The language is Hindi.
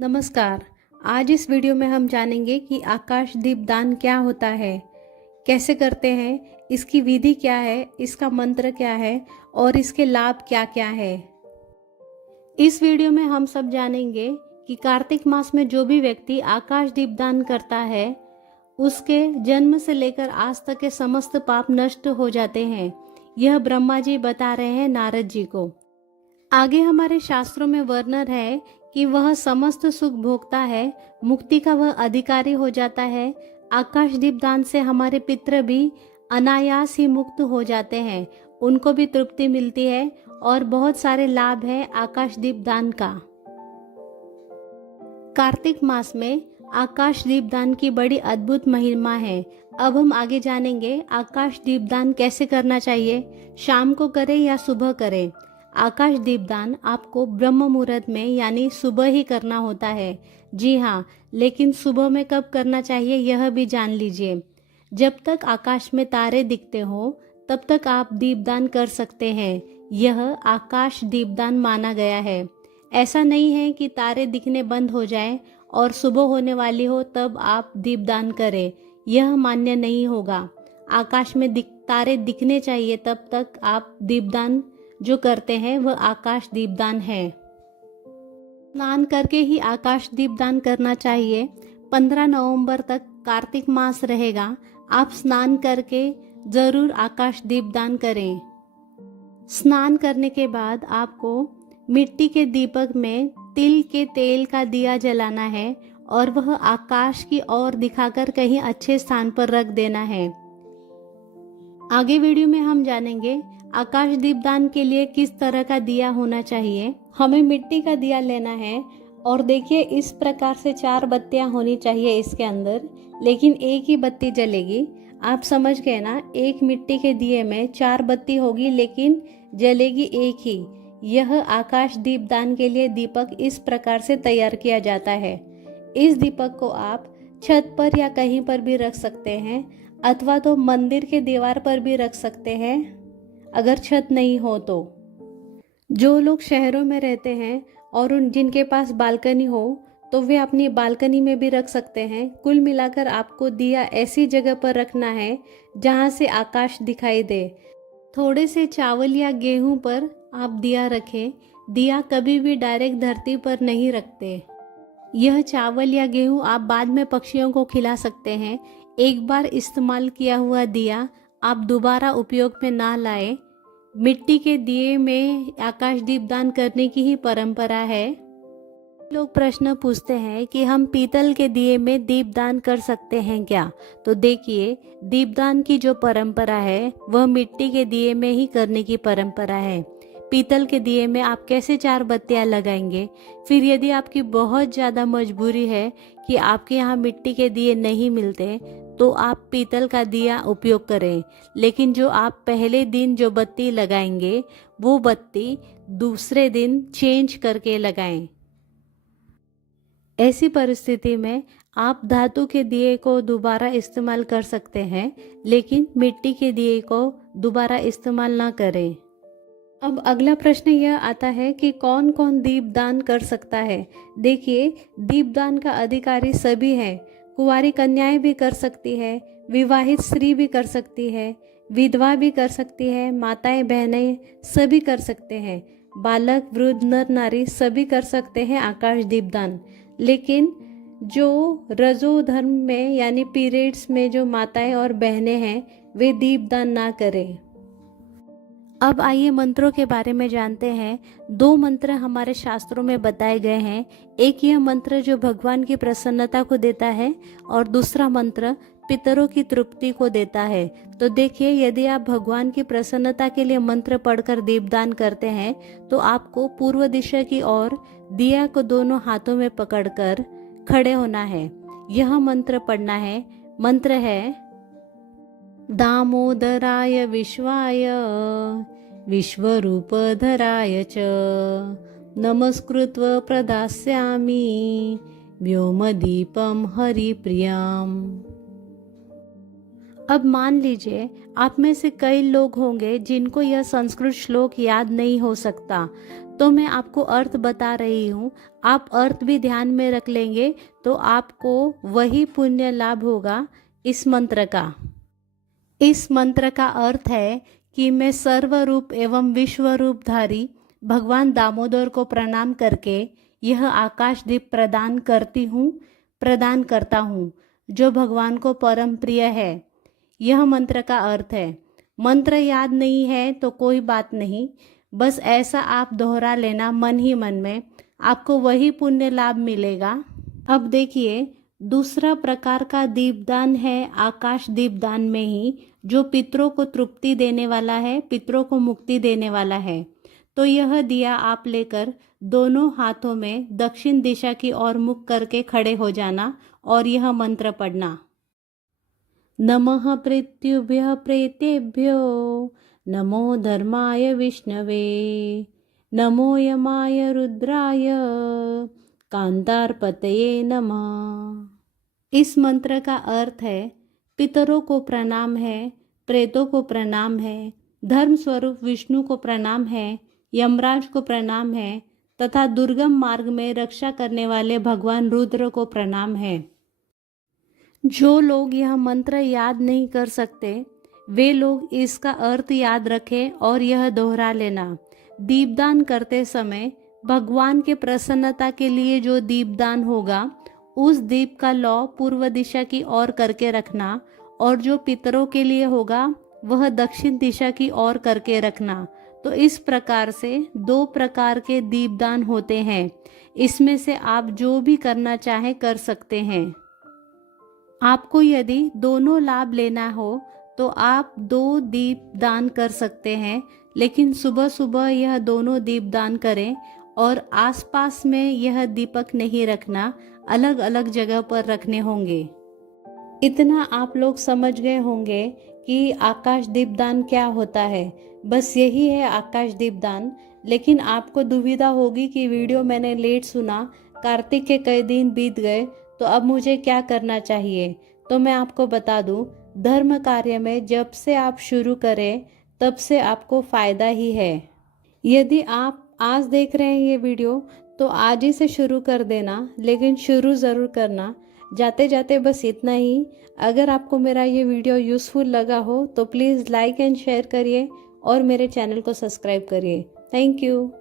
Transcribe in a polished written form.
नमस्कार। आज इस वीडियो में हम जानेंगे कि आकाश दीप दान क्या होता है, कैसे करते हैं, इसकी विधि क्या है, इसका मंत्र क्या है और इसके लाभ क्या क्या है। इस वीडियो में हम सब जानेंगे कि कार्तिक मास में जो भी व्यक्ति आकाश दीप दान करता है उसके जन्म से लेकर आज तक के समस्त पाप नष्ट हो जाते हैं। यह ब्रह्मा जी बता रहे हैं नारद जी को। आगे हमारे शास्त्रों में वर्णन है कि वह समस्त सुख भोगता है, मुक्ति का वह अधिकारी हो जाता है। आकाश दीप दान से हमारे पितृ भी अनायास ही मुक्त हो जाते हैं, उनको भी तृप्ति मिलती है और बहुत सारे लाभ है आकाश दीप दान का। कार्तिक मास में आकाश दीप दान की बड़ी अद्भुत महिमा है। अब हम आगे जानेंगे आकाश दीप दान कैसे करना चाहिए, शाम को करें या सुबह करें। आकाश दीपदान आपको ब्रह्म मुहूर्त में यानी सुबह ही करना होता है। जी हाँ, लेकिन सुबह में कब करना चाहिए यह भी जान लीजिए। जब तक आकाश में तारे दिखते हो तब तक आप दीपदान कर सकते हैं। यह आकाश दीपदान माना गया है। ऐसा नहीं है कि तारे दिखने बंद हो जाएं और सुबह होने वाली हो तब आप दीपदान करें, यह मान्य नहीं होगा। आकाश में तारे दिखने चाहिए तब तक आप दीपदान जो करते हैं वह आकाश दीपदान है। स्नान करके ही आकाश दीपदान करना चाहिए। 15 नवंबर तक कार्तिक मास रहेगा। आप स्नान करके जरूर आकाश दीपदान करें। स्नान करने के बाद आपको मिट्टी के दीपक में तिल के तेल का दिया जलाना है और वह आकाश की ओर दिखाकर कहीं अच्छे स्थान पर रख देना है। आगे वीडियो में हम जानेंगे आकाश दीपदान के लिए किस तरह का दिया होना चाहिए। हमें मिट्टी का दिया लेना है और देखिए इस प्रकार से 4 बत्तियां होनी चाहिए इसके अंदर, लेकिन एक ही बत्ती जलेगी। आप समझ गए ना, एक मिट्टी के दिए में 4 बत्ती होगी लेकिन जलेगी एक ही। यह आकाश दीपदान के लिए दीपक इस प्रकार से तैयार किया जाता है। इस दीपक को आप छत पर या कहीं पर भी रख सकते हैं अथवा तो मंदिर के दीवार पर भी रख सकते हैं अगर छत नहीं हो तो। जो लोग शहरों में रहते हैं और जिनके पास बालकनी हो तो वे अपनी बालकनी में भी रख सकते हैं। कुल मिलाकर आपको दिया ऐसी जगह पर रखना है जहां से आकाश दिखाई दे। थोड़े से चावल या गेहूं पर आप दिया रखें। दिया कभी भी डायरेक्ट धरती पर नहीं रखते। यह चावल या गेहूं आप बाद में पक्षियों को खिला सकते हैं। एक बार इस्तेमाल किया हुआ दिया आप दोबारा उपयोग में ना लाए। मिट्टी के दिए में आकाश दीपदान करने की ही परंपरा है। लोग प्रश्न पूछते हैं कि हम पीतल के दिए में दीपदान कर सकते हैं क्या? तो देखिए, दीपदान की जो परंपरा है वह मिट्टी के दिए में ही करने की परंपरा है। पीतल के दिए में आप कैसे 4 बत्तियां लगाएंगे? फिर यदि आपकी बहुत ज़्यादा मजबूरी है कि आपके यहाँ मिट्टी के दिए नहीं मिलते तो आप पीतल का दिया उपयोग करें, लेकिन जो आप पहले दिन जो बत्ती लगाएंगे वो बत्ती दूसरे दिन चेंज करके लगाएं। ऐसी परिस्थिति में आप धातु के दिए को दोबारा इस्तेमाल कर सकते हैं, लेकिन मिट्टी के दिए को दोबारा इस्तेमाल ना करें। अब अगला प्रश्न यह आता है कि कौन कौन दीपदान कर सकता है। देखिए, दीपदान का अधिकारी सभी हैं। कुंवारी कन्याएं भी कर सकती है, विवाहित स्त्री भी कर सकती है, विधवा भी कर सकती है, माताएं बहनें सभी कर सकते हैं, बालक वृद्ध नर नारी सभी कर सकते हैं आकाश दीपदान। लेकिन जो रजो धर्म में यानी पीरियड्स में जो माताएं और बहनें हैं वे दीपदान ना करें। अब आइए मंत्रों के बारे में जानते हैं। 2 मंत्र हमारे शास्त्रों में बताए गए हैं। एक यह मंत्र जो भगवान की प्रसन्नता को देता है और दूसरा मंत्र पितरों की तृप्ति को देता है। तो देखिए, यदि आप भगवान की प्रसन्नता के लिए मंत्र पढ़कर दीपदान करते हैं तो आपको पूर्व दिशा की ओर दिया को दोनों हाथों में पकड़कर खड़े होना है। यह मंत्र पढ़ना है। मंत्र है दामोदराय विश्वाय विश्वरूपधराय च नमस्कृत्वा प्रदास्यामि व्योमदीपम हरिप्रियाम। अब मान लीजिए आप में से कई लोग होंगे जिनको यह संस्कृत श्लोक याद नहीं हो सकता, तो मैं आपको अर्थ बता रही हूँ, आप अर्थ भी ध्यान में रख लेंगे तो आपको वही पुण्य लाभ होगा इस मंत्र का। इस मंत्र का अर्थ है कि मैं सर्वरूप एवं विश्वरूपधारी भगवान दामोदर को प्रणाम करके यह आकाशदीप प्रदान करता हूँ, जो भगवान को परम प्रिय है। यह मंत्र का अर्थ है। मंत्र याद नहीं है तो कोई बात नहीं, बस ऐसा आप दोहरा लेना मन ही मन में, आपको वही पुण्य लाभ मिलेगा। अब देखिए, दूसरा प्रकार का दीपदान है आकाश दीपदान में ही, जो पितरों को तृप्ति देने वाला है, पितरों को मुक्ति देने वाला है। तो यह दिया आप लेकर दोनों हाथों में दक्षिण दिशा की ओर मुख करके खड़े हो जाना और यह मंत्र पढ़ना। नमः पृथ्व्यः प्रेतेभ्यो, नमो धर्माय विष्णवे, नमो यमाय रुद्राय, कांतारपतये नमः। इस मंत्र का अर्थ है, पितरों को प्रणाम है, प्रेतों को प्रणाम है, धर्म स्वरूप विष्णु को प्रणाम है, यमराज को प्रणाम है तथा दुर्गम मार्ग में रक्षा करने वाले भगवान रुद्र को प्रणाम है। जो लोग यह मंत्र याद नहीं कर सकते, वे लोग इसका अर्थ याद रखें और यह दोहरा लेना। दीपदान करते समय भगवान के प्रसन्नता के लिए जो दीपदान होगा, उस दीप का लौ पूर्व दिशा की ओर करके रखना, और जो पितरों के लिए होगा वह दक्षिण दिशा की ओर करके रखना। तो इस प्रकार से 2 प्रकार के दीपदान होते हैं। इसमें से आप जो भी करना चाहें कर सकते हैं। आपको यदि दोनों लाभ लेना हो तो आप 2 दीप दान कर सकते हैं, लेकिन सुबह सुबह यह दोनों दीप दान करें और आसपास में यह दीपक नहीं रखना, अलग अलग जगह पर रखने होंगे। इतना आप लोग समझ गए होंगे कि आकाश दीपदान क्या होता है। बस यही है आकाश दीपदान। लेकिन आपको दुविधा होगी कि वीडियो मैंने लेट सुना, कार्तिक के कई दिन बीत गए, तो अब मुझे क्या करना चाहिए। तो मैं आपको बता दूं, धर्म कार्य में जब से आप शुरू करें तब से आपको फ़ायदा ही है। यदि आप आज देख रहे हैं ये वीडियो तो आज ही से शुरू कर देना, लेकिन शुरू ज़रूर करना। जाते जाते बस इतना ही। अगर आपको मेरा ये वीडियो यूज़फुल लगा हो तो प्लीज़ लाइक एंड शेयर करिए और मेरे चैनल को सब्सक्राइब करिए। Thank you.